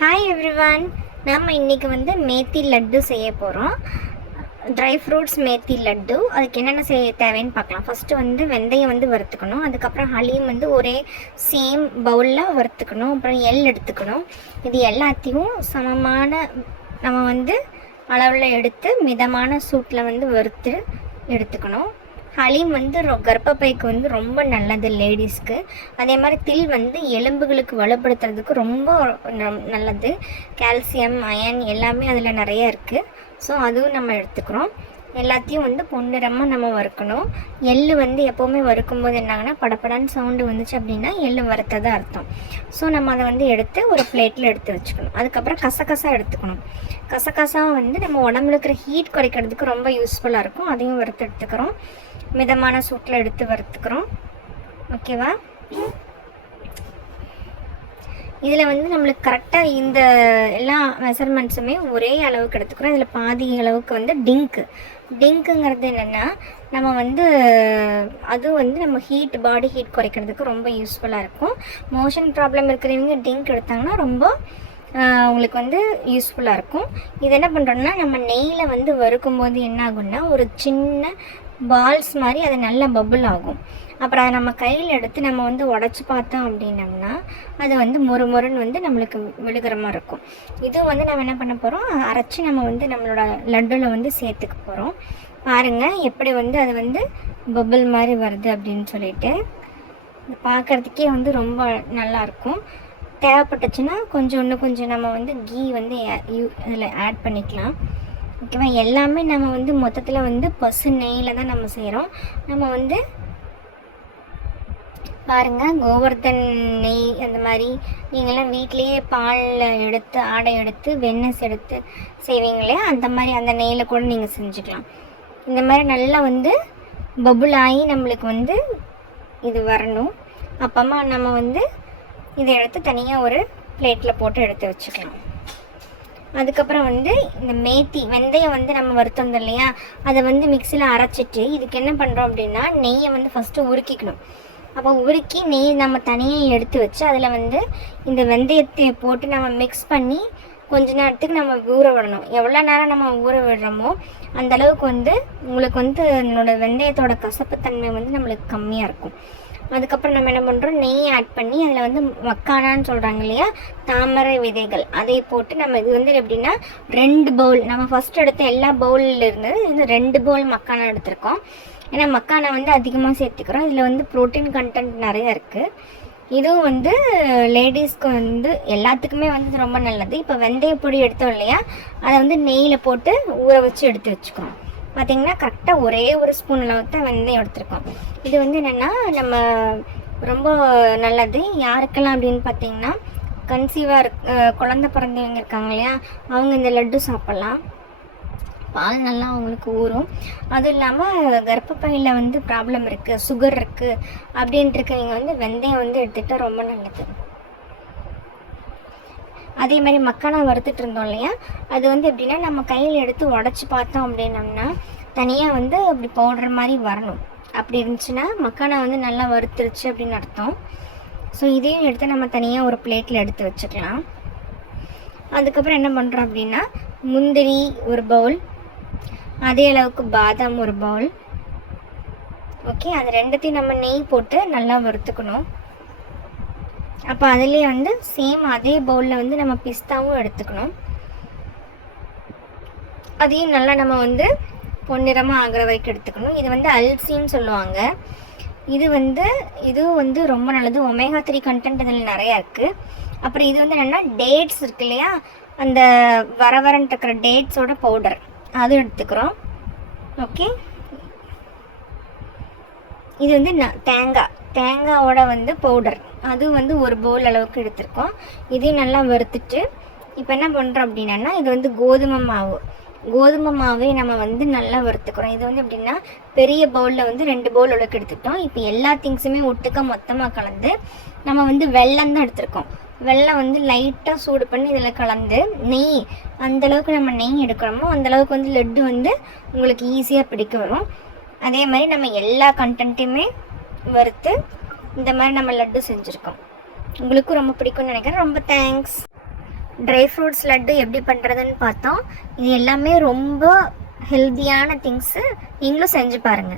Hi everyone. நம்ம இன்றைக்கி மேத்தி லட்டு செய்ய போகிறோம். Dry fruits methi laddu. அதுக்கு என்னென்ன தேவைன்னு பார்க்கலாம். ஃபஸ்ட்டு வெந்தயம் வறுத்துக்கணும். அதுக்கப்புறம் ஹலீம் ஒரே சேம் பவுலில் வறுத்துக்கணும். அப்புறம் எள் எடுத்துக்கணும். இது எல்லாத்தையும் சமமான நம்ம அளவில் எடுத்து மிதமான சூட்டில் வறுத்து எடுத்துக்கணும். ஹலீம் கர்ப்பப்பைக்கு ரொம்ப நல்லது லேடிஸ்க்கு. அதே மாதிரி தில் எலும்புகளுக்கு வலுப்படுத்துறதுக்கு ரொம்ப நல்லது. கால்சியம், அயன் எல்லாமே அதில் நிறைய இருக்குது. ஸோ அதுவும் நம்ம எடுத்துக்கிறோம். எல்லாத்தையும் பொன்னிறமாக நம்ம வறுக்கணும். எள் எப்போவுமே வறுக்கும்போது என்னாங்கன்னா படப்படான்னு சவுண்டு வந்துச்சு அப்படின்னா எள் வறுத்ததாக அர்த்தம். ஸோ நம்ம அதை எடுத்து ஒரு பிளேட்டில் எடுத்து வச்சுக்கணும். அதுக்கப்புறம் கசகசா எடுத்துக்கணும். கசகசா நம்ம உடம்புல இருக்கிற ஹீட் குறைக்கிறதுக்கு ரொம்ப யூஸ்ஃபுல்லாக இருக்கும். அதையும் வறுத்து எடுத்துக்கிறோம். மிதமான சூட்டில் எடுத்து வறுத்துக்கிறோம். ஓகேவா? இதில் நம்மளுக்கு கரெக்டாக இந்த எல்லா மெஷர்மெண்ட்ஸுமே ஒரே அளவுக்கு எடுத்துக்கிறோம். இதில் பாதி அளவுக்கு டிங்க்குங்கிறது என்னென்னா நம்ம அதுவும் நம்ம பாடி ஹீட் குறைக்கிறதுக்கு ரொம்ப யூஸ்ஃபுல்லாக இருக்கும். மோஷன் ப்ராப்ளம் இருக்கிறவங்க டிங்க் எடுத்தாங்கன்னா ரொம்ப உங்களுக்கு யூஸ்ஃபுல்லாக இருக்கும். இது என்ன பண்ணுறோன்னா நம்ம நெய்யில் வறுக்கும்போது என்ன ஆகும்னா ஒரு சின்ன பால்ஸ் மாதிரி அது நல்லா பபுள் ஆகும். அப்புறம் அதை நம்ம கையில் எடுத்து நம்ம உடச்சி பார்த்தோம் அப்படின்னம்னா அது மொறுன்னு நம்மளுக்கு விழுகிற மாதிரி இருக்கும். இதுவும் நம்ம என்ன பண்ண போகிறோம், அரைச்சி நம்ம நம்மளோட லட்டில் சேர்த்துக்க போகிறோம். பாருங்கள் எப்படி அது பபுள் மாதிரி வருது அப்படின்னு சொல்லிட்டு. பார்க்குறதுக்கே ரொம்ப நல்லாயிருக்கும். தேவைப்பட்டுச்சுன்னா இன்னும் கொஞ்சம் நம்ம கீ இதில் ஆட் பண்ணிக்கலாம். ஓகேவா? எல்லாமே நம்ம மொத்தத்தில் பசு நெய்யில் தான் நம்ம செய்கிறோம். நம்ம பாருங்கள், கோவர்தன் நெய் அந்த மாதிரி நீங்களாம் வீட்லேயே பாலில் எடுத்து ஆடை எடுத்து வெண்ணெய் எடுத்து செய்வீங்களே, அந்த மாதிரி அந்த நெய்யில் கூட நீங்கள் செஞ்சுக்கலாம். இந்த மாதிரி நல்லா பபுள் ஆகி நம்மளுக்கு இது வரணும். அப்பமா நம்ம இதை எடுத்து தனியாக ஒரு பிளேட்டில் போட்டு எடுத்து வச்சுக்கலாம். அதுக்கப்புறம் இந்த மேத்தி வெந்தயம் நம்ம வறுத்தோம் இல்லையா, அதை மிக்சியில் அரைச்சிட்டு இதுக்கு என்ன பண்ணுறோம் அப்படின்னா நெய்யை ஃபஸ்ட்டு உருக்கிக்கணும். அப்போ உருக்கி நெய் நம்ம தனியாக எடுத்து வச்சு அதில் இந்த வெந்தயத்தை போட்டு நம்ம மிக்ஸ் பண்ணி கொஞ்ச நேரத்துக்கு நம்ம ஊற விடணும். எவ்வளோ நேரம் நம்ம ஊற விடுறோமோ அந்தளவுக்கு உங்களுக்கு என்னோட வெந்தயத்தோட கசப்புத்தன்மை நம்மளுக்கு கம்மியாக இருக்கும். அதுக்கப்புறம் நம்ம என்ன பண்ணுறோம், நெய் ஆட் பண்ணி அதில் மக்கானான்னு சொல்கிறாங்க இல்லையா, தாமரை விதைகள், அதை போட்டு நம்ம இது எப்படின்னா 2 பவுல் நம்ம ஃபஸ்ட் எடுத்த எல்லா பவுலில் இருந்தது இது 2 பவுல் மக்கானா எடுத்திருக்கோம். ஏன்னா மக்கானா அதிகமாக சேர்த்துக்கிறோம். இதில் ப்ரோட்டீன் கண்டென்ட் நிறையா இருக்குது. இதுவும் லேடிஸ்க்கு எல்லாத்துக்குமே ரொம்ப நல்லது. இப்போ வெந்தய பொடி எடுத்தோம் இல்லையா, அதை நெய்யில் போட்டு ஊற வச்சு எடுத்து வச்சுக்கிறோம். பார்த்திங்கன்னா கரெக்டாக ஒரே ஒரு ஸ்பூன் அளவுக்கு தான் வெந்தயம் எடுத்துருக்கோம். இது என்னென்னா நம்ம ரொம்ப நல்லது. யாருக்கெல்லாம் அப்படின்னு பார்த்திங்கன்னா கன்சீவாக குழந்தை பிறந்தவங்க இருக்காங்க இல்லையா, அவங்க இந்த லட்டு சாப்பிட்லாம். பால் நல்லா அவங்களுக்கு ஊறும். அதுவும் இல்லாமல் கர்ப்பப்பையில் ப்ராப்ளம் இருக்குது, சுகர் இருக்குது அப்படின்ட்டு இருக்கவங்க வெந்தயம் எடுத்துக்கிட்டால் ரொம்ப நல்லது. அதே மாதிரி மக்கானா வறுத்துட்டு இருந்தோம் இல்லையா, அது எப்படின்னா நம்ம கையில் எடுத்து உடச்சி பார்த்தோம் அப்படின்னம்னா தனியாக அப்படி பவுடர் மாதிரி வரணும். அப்படி இருந்துச்சுன்னா மக்கானா நல்லா வறுத்துருச்சு அப்படின்னு அர்த்தம். ஸோ இதையும் எடுத்து நம்ம தனியாக ஒரு பிளேட்டில் எடுத்து வச்சுக்கலாம். அதுக்கப்புறம் என்ன பண்ணுறோம் அப்படின்னா முந்திரி ஒரு பவுல், அதே அளவுக்கு பாதாம் ஒரு பவுல். ஓகே, அது ரெண்டுத்தையும் நம்ம நெய் போட்டு நல்லா வறுத்துக்கணும். அப்போ அதுலேயே சேம் அதே பவுலில் நம்ம பிஸ்தாவும் எடுத்துக்கணும். அதையும் நல்லா நம்ம பொன்னிறமாக ஆகிற வரைக்கும் எடுத்துக்கணும். இது அல்சின்னு சொல்லுவாங்க. இதுவும் ரொம்ப நல்லது. ஒமேகா 3 கண்டென்ட் இதில் நிறையா இருக்குது. அப்புறம் இது என்னென்னா டேட்ஸ் இருக்கு இல்லையா, அந்த வரன்ட்டு இருக்கிற டேட்ஸோட பவுடர் அது எடுத்துக்கிறோம். ஓகே, இது தேங்காவோட பவுடர் அது ஒரு பவுல் அளவுக்கு எடுத்திருக்கோம். இதையும் நல்லா வறுத்துட்டு இப்போ என்ன பண்ணுறோம் அப்படின்னா இது கோதுமை மாவே நம்ம நல்லா வறுத்துக்கிறோம். இது எப்படின்னா பெரிய பவுலில் 2 பவுல் அளவுக்கு எடுத்துக்கிட்டோம். இப்போ எல்லா திங்ஸுமே ஒட்டுக்க மொத்தமாக கலந்து நம்ம வெல்லம் தான் எடுத்திருக்கோம். வெல்லம் லைட்டாக சூடு பண்ணி இதில் கலந்து நெய் அந்தளவுக்கு நம்ம நெய் எடுக்கிறோமோ அந்தளவுக்கு லட்டு உங்களுக்கு ஈஸியாக பிடிக்க வரும். அதே மாதிரி நம்ம எல்லா கண்டென்ட்டையுமே வறுத்து இந்த மாதிரி நம்ம லட்டு செஞ்சுருக்கோம். உங்களுக்கும் ரொம்ப பிடிக்கும்னு நினைக்கிறேன். ரொம்ப தேங்க்ஸ். ட்ரை ஃப்ரூட்ஸ் லட்டு எப்படி பண்ணுறதுன்னு பார்த்தோம். இது எல்லாமே ரொம்ப ஹெல்த்தியான திங்ஸு. நீங்களும் செஞ்சு பாருங்கள்.